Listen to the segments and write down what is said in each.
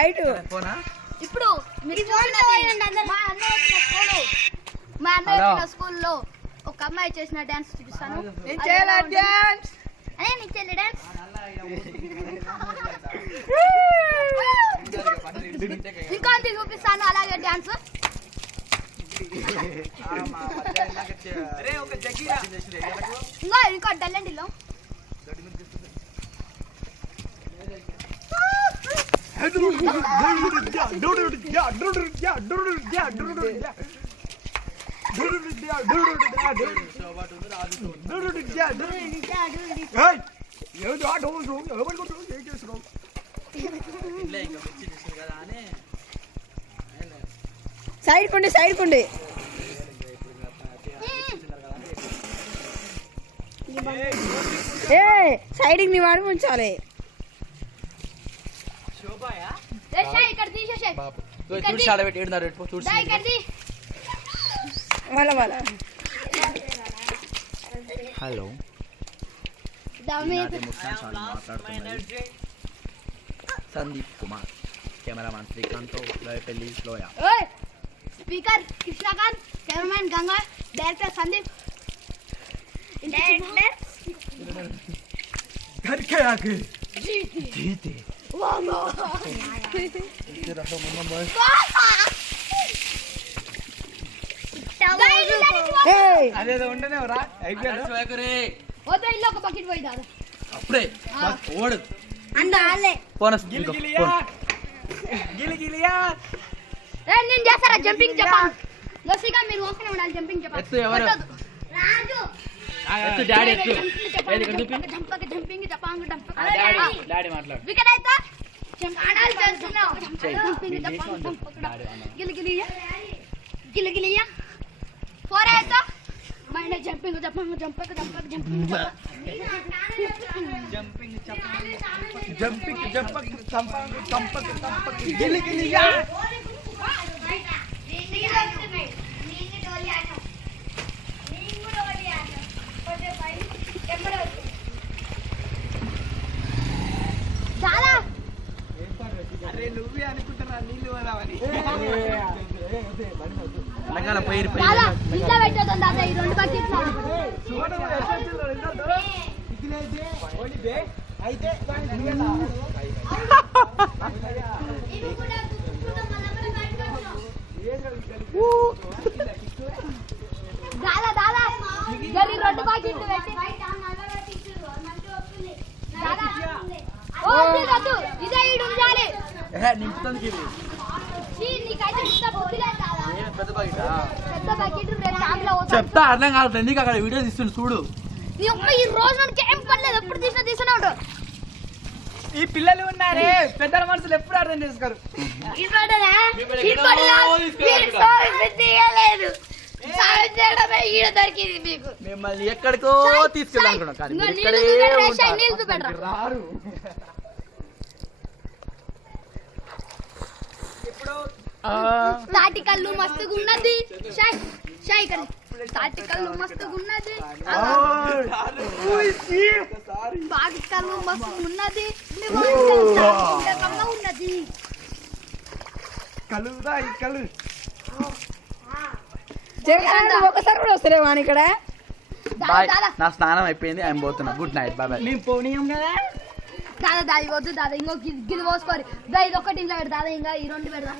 Right. ఇప్పుడు మా అన్నయ్య స్కూల్లో ఒక అమ్మాయి చేసిన డాన్స్ చూపిస్తాను. ఇంకా చూపిస్తాను అలాగే డాన్స్. ఇంకా డల్లండిలో సైడ్ కొండి సైడ్ ని వాడి ఉంచాలి. హలో సందీప్ కుమార్, కెమెరామ్యాన్ శ్రీకాంత్, లోయపల్లి లోయ, speaker Krishnakanth, cameraman Ganga, director Sandeep, జీతే అదేదో ఉంటేనే ఒక బకెట్ పోయి దాదా అప్పుడే ఓడు నేను చేస్తారా జంపింగ్ చెప్పాను. లసిగా మీరు ఓపెన్ ఉండాలి. జంపింగ్ చెప్పాలి. జంపింగ్ చెప్పాను. వికెట్ అయితే గిలిగిలియా 4 అయితే జంపింగ్ నువ్వే అనుకుంటున్నా నీళ్ళు పడావని. ఇంట్లో పెట్టేద్దాం దాదా ఈ 2 బకెట్లు. దాదా 2 బకెట్లు పెట్టి ఇదే ఈడు ఉండాలి. చెప్తా అర్థం కాదు. ఎందుకు అక్కడ వీడియో తీస్తుండు చూడు. ఈ రోజు ఏం పర్లేదు, ఎప్పుడు తీసినా ఉంటాడు. ఈ పిల్లలు ఉన్నారే పెద్దల మనసులు ఎప్పుడు అర్థం చేసుకోరు. మిమ్మల్ని ఎక్కడికో తీసుకెళ్ళాలనుకున్నాను. రారు. తాటి కళ్ళు మస్తుగా ఉన్నది. తాటి కళ్ళు మస్తుగా ఉన్నది. బాగి కళ్ళు మస్తుగా ఉన్నది. ఉన్నది ఒకసారి కూడా వస్తలే వాని ఇక్కడ. నా స్నానం అయిపోయింది. ఆయన పోతున్నా. Good night. Bye bye. మేము పోనీయం కదా దాదా ఇది వద్దు దాదా. ఇంకో గిది పోసుకోరు. ఇది ఒకటి ఇంట్లో పెడతా. ఇంకా ఈ 2 పెడదాం.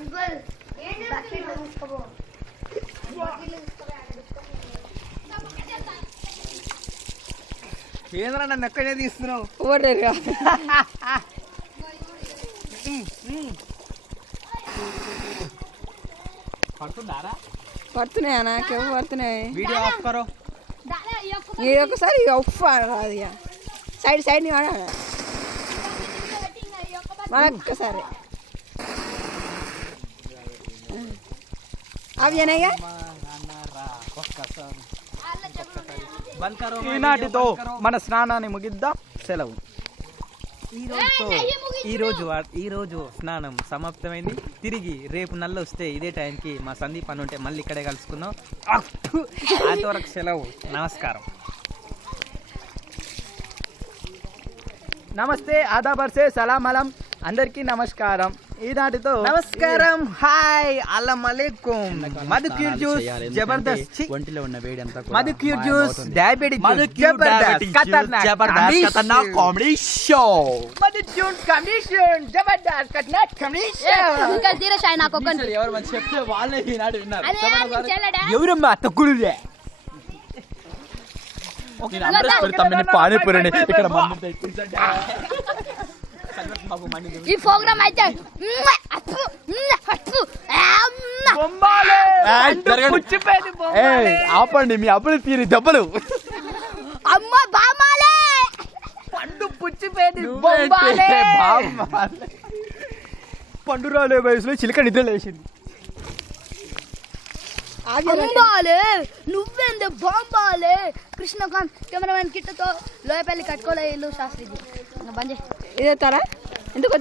ఏంద్రా నన్ను ఎక్కడే తీస్తున్నావు? ఓడరుగా పడుతున్నాయా? నాకేమో పడుతున్నాయి. వీడియో ఆఫ్ కరో. ఇది ఒకసారి ఉఫ్ రాదు. సైడ్ ని వాడా ఒక్కసారి అవి ఏనాయిగా. ఈనాటితో మన స్నానాన్ని ముగిద్దాం. సెలవు. ఈరోజు స్నానం సమాప్తమైంది. తిరిగి రేపు నల్ల వస్తే ఇదే టైంకి మా సందీప్ అని ఉంటే మళ్ళీ ఇక్కడే కలుసుకుందాం. అంతవరకు సెలవు. నమస్కారం. నమస్తే, ఆదాబర్సే, సలాం అలం. అందరికీ నమస్కారం. ఈనాటితో నమస్కారం, హాయ్, అల్లం అలైకుం. మధుక్యూర్ జ్యూస్ జబర్దస్త్, ఒంటిలో ఉన్న వేడి అంతా మధుక్యూర్ జ్యూస్ డయాబెటిక్ ఖతర్నాక్ కామెడీ షో. ఇంకా తీరేశాయి నాకు ఒక్కటి. ఎవరు మంచి చెప్తే వాళ్ళే ఈనాడు విన్నారు. అదే చెల్లడా ఎవరమ్మా తక్కువలే పానీపూరి ఇక్కడ ఈ ప్రోగ్రామ్ అయితే ఆపండి మీ అప్పులు తీరి దెబ్బలు. అమ్మ బామాలే పండు పుచ్చిపోయింది పండు రాలే వయసులో చిలక నిద్ర లేచింది. బాంబాలే నువ్వెందు బాంబాలే. కృష్ణకాంత్ కెమెరామెన్ కిట్టతో లోయపల్లి కట్టుకోలే ఇల్లు శాస్త్రి బంద్ చేయి. ఇదే తారా ఎందుకు